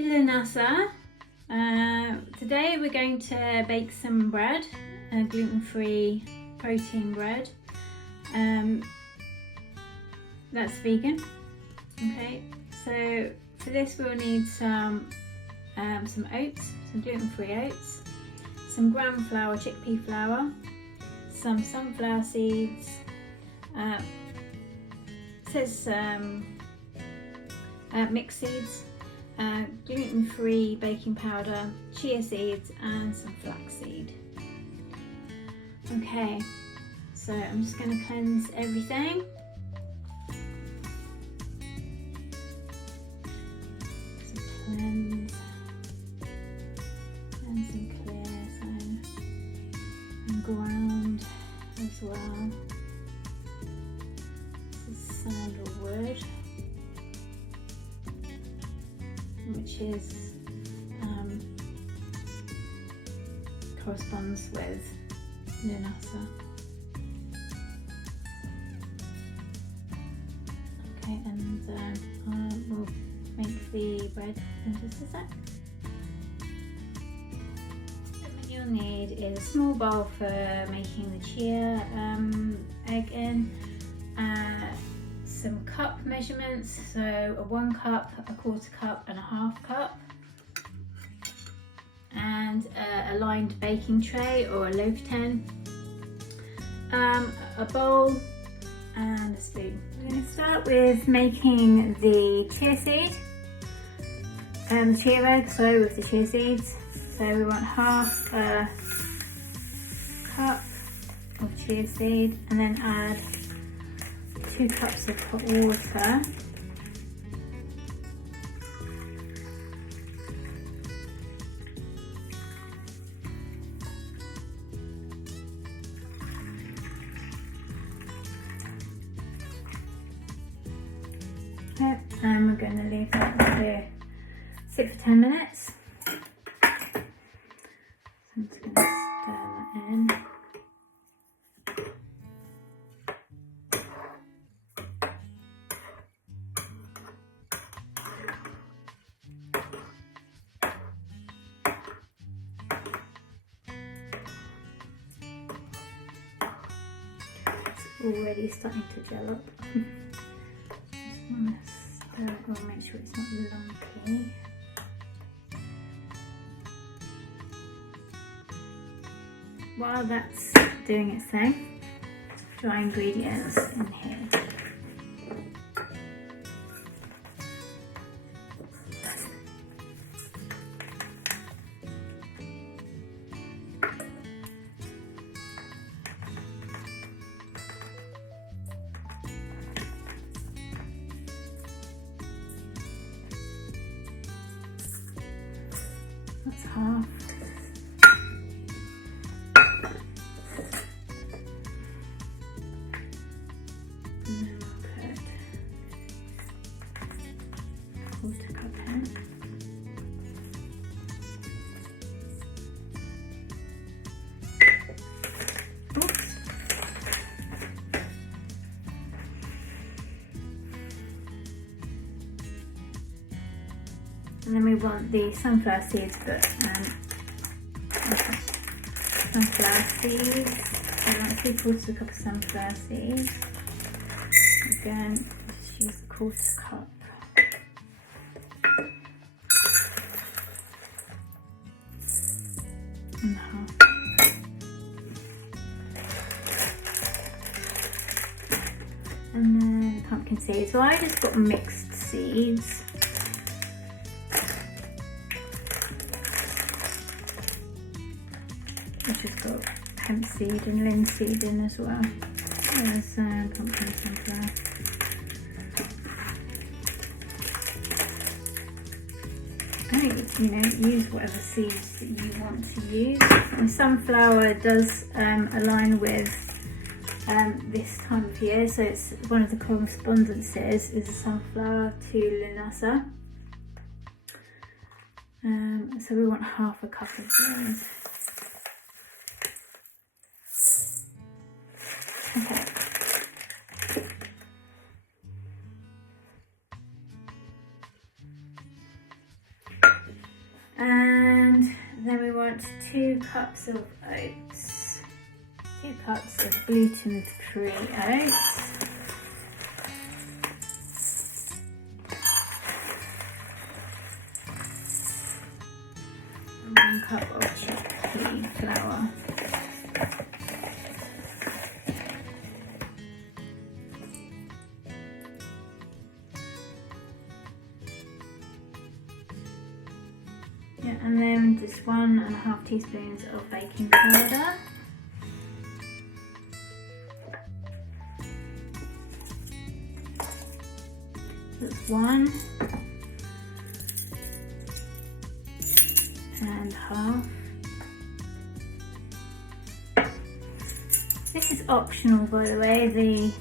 Happy Lughnasadh. Today we're going to bake some bread, gluten-free protein bread. That's vegan. Okay, so for this we'll need some oats, some gluten-free oats, some gram flour, chickpea flour, some sunflower seeds. It says mixed seeds, gluten-free baking powder, chia seeds and some flaxseed. Okay, so I'm just going to cleanse everything. So cleanse and clear, and ground as well. This is sandalwood, which is corresponds with Lughnasadh. Okay, and we'll make the bread in just a sec. What you'll need is a small bowl for making the chia egg in. Some cup measurements, so a 1 cup, a 1/4 cup and a 1/2 cup, and a lined baking tray or a loaf tin, a bowl and a spoon. We're going to start with making the chia seed and the chia egg, with the chia seeds. So we want 1/2 a cup of chia seed and then add 2 cups of hot water. Okay, and we're going to leave that to sit for 10 minutes. So I'm just going to stir that in. Already starting to gel up. Just want to stir it or make sure it's not lumpy. While that's doing its thing, dry ingredients in here. That's half. And then we'll put 1/4 cup in. Oops. And then we want the sunflower seeds, but sunflower seeds. So I want 3/4 cup of sunflower seeds. Again, just use 1/4 cup. And 1/2. And then pumpkin seeds. So I just got mixed seeds. I've just got hemp seed and linseed in as well. There's pumpkin sunflower. I think use whatever seeds that you want to use. And sunflower does align with this time of year, so it's one of the correspondences is a sunflower to Lughnasadh. So we want 1/2 cup of those. Okay. cups of oats, 2 cups of gluten-free oats, 1 cup of chickpea flour, and then just 1.5 teaspoons of baking powder. That's 1 and half. This is optional, by the way, the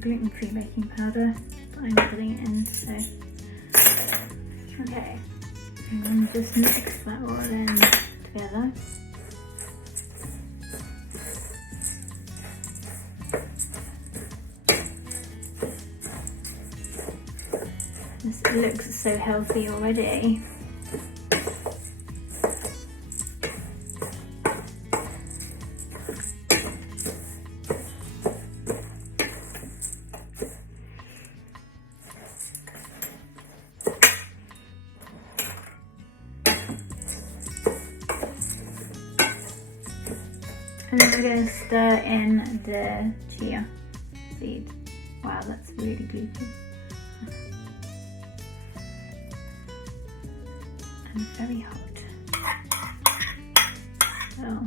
gluten-free baking powder, but I'm putting it in, so okay. And then just mix that all in together. This looks so healthy already. And then we're going to stir in the chia seeds. Wow, that's really gluty. And very hot. So.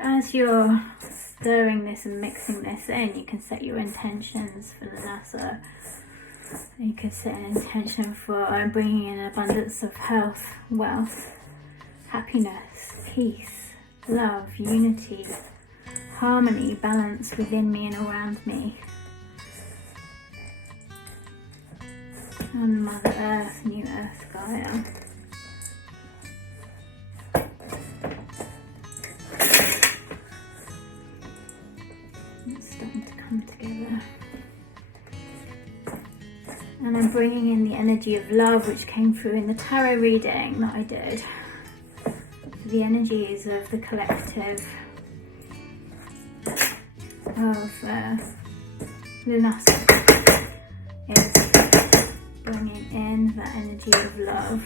As you're stirring this and mixing this in, you can set your intentions for Lughnasadh. You can set an intention for bringing in abundance of health, wealth, happiness, peace, love, unity, harmony, balance within me and around me. And Mother Earth, New Earth, Gaia. It's starting to come together. And I'm bringing in the energy of love, which came through in the tarot reading that I did. The energies of the collective of Lughnasadh is bringing in that energy of love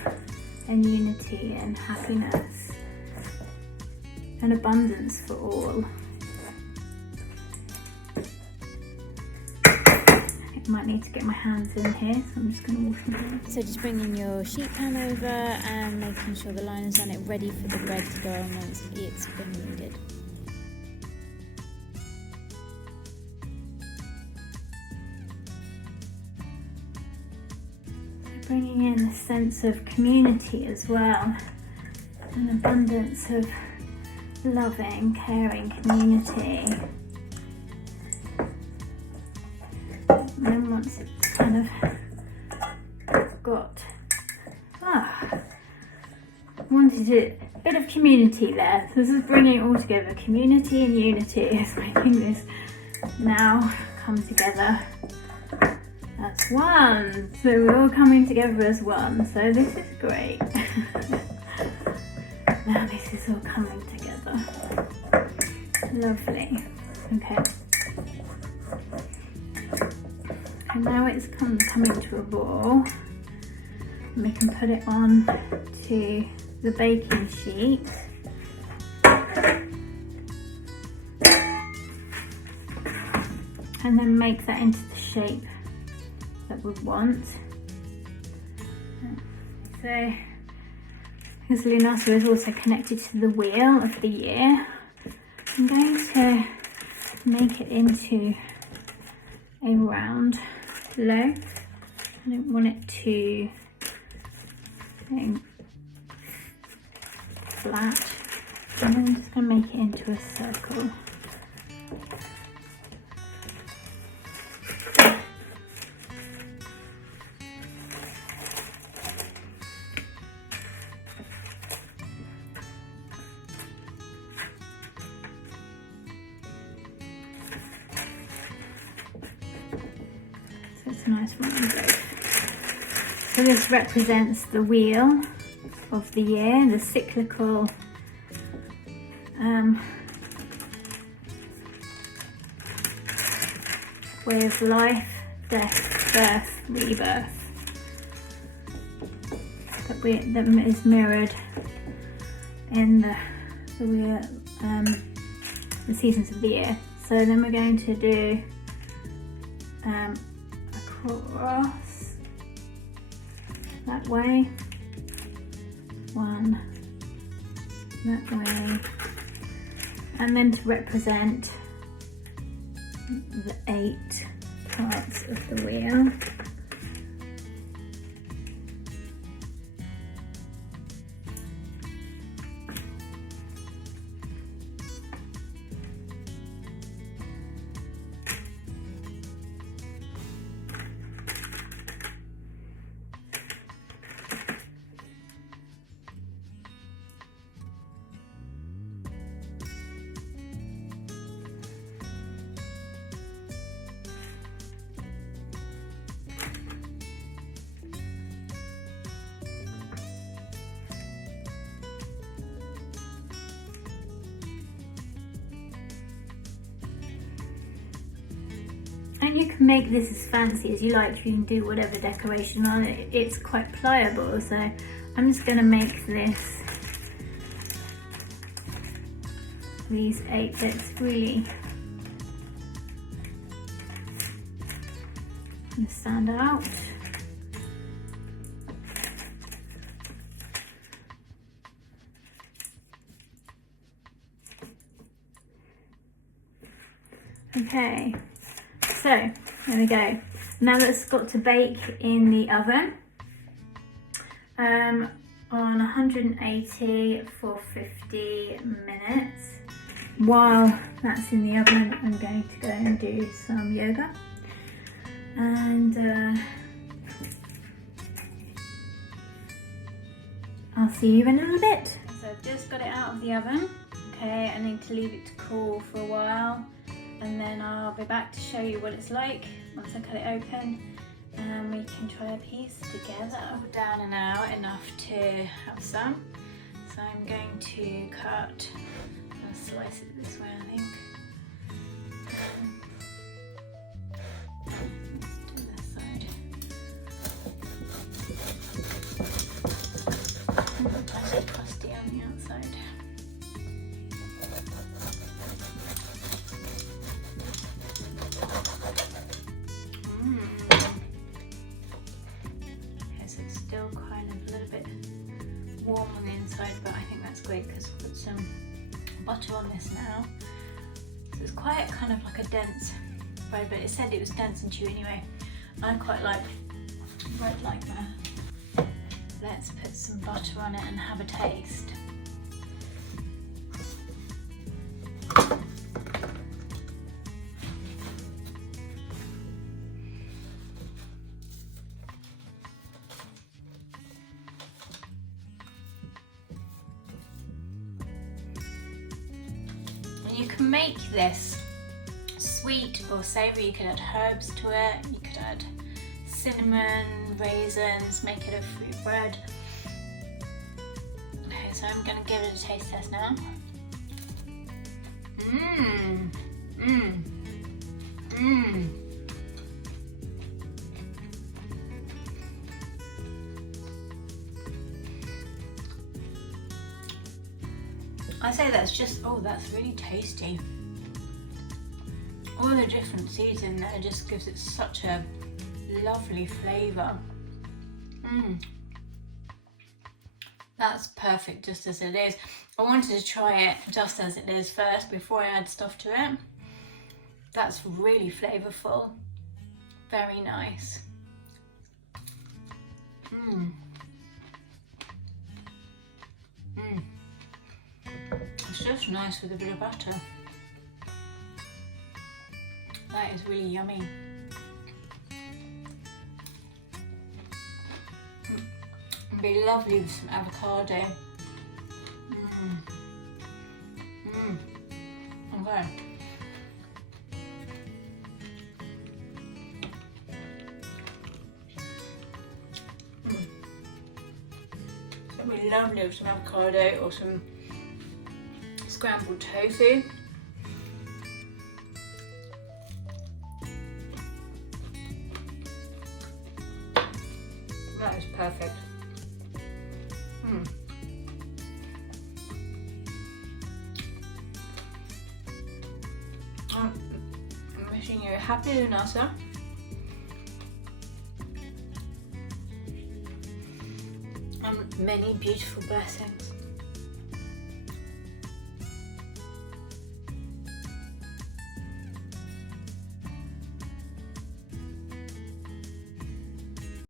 and unity and happiness and abundance for all. I might need to get my hands in here, so I'm just going to wash my hands. So just bringing your sheet pan over and making sure the line is on it, ready for the bread to go on once it's been kneaded. Bringing in a sense of community as well, an abundance of loving, caring community. And then once it's kind of got, wanted a bit of community there. So this is bringing it all together. Community and unity is making this now come together as one. So we're all coming together as one. So this is great. Now this is all coming together. Lovely. Okay. And now it's coming to a ball. And we can put it on to the baking sheet. And then make that into the shape that we want. So, because Lughnasadh is also connected to the wheel of the year, I'm going to make it into a round loaf. I don't want it too flat. And then I'm just going to make it into a circle. It's a nice one on both. So this represents the wheel of the year, the cyclical way of life, death, birth, rebirth, that is mirrored in the wheel, the seasons of the year. So then we're going to do across that way, one that way, and then to represent the 8 parts of the wheel. And you can make this as fancy as you like. You can do whatever decoration on it. It's quite pliable, so I'm just going to make these 8 bits really stand out. Okay. So, there we go. Now that's got to bake in the oven on 180 for 50 minutes. While that's in the oven, I'm going to go and do some yoga. And I'll see you in a little bit. So I've just got it out of the oven. Okay, I need to leave it to cool for a while. And then I'll be back to show you what it's like once I cut it open, and we can try a piece together. Down and out enough to have some. So I'm going to cut, I'll slice it this way I think. Let's do this side. Nice and crusty on the outside. Still kind of a little bit warm on the inside, but I think that's great because I've put some butter on this now. So it's quite kind of like a dense bread, but it said it was dense and chewy anyway. I quite like bread like that. Let's put some butter on it and have a taste. You can make this sweet or savoury. You could add herbs to it, you could add cinnamon, raisins, make it a fruit bread. Okay, so I'm going to give it a taste test now. I say that's just, oh, that's really tasty. All the different seeds in there just gives it such a lovely flavour. That's perfect just as it is. I wanted to try it just as it is first before I add stuff to it. That's really flavourful. Very nice. It's just nice with a bit of butter. That is really yummy. It'd be lovely with some avocado. Okay. That'd be lovely with some avocado or some scrambled tofu. That is perfect. I'm wishing you a happy Lughnasadh. And many beautiful blessings.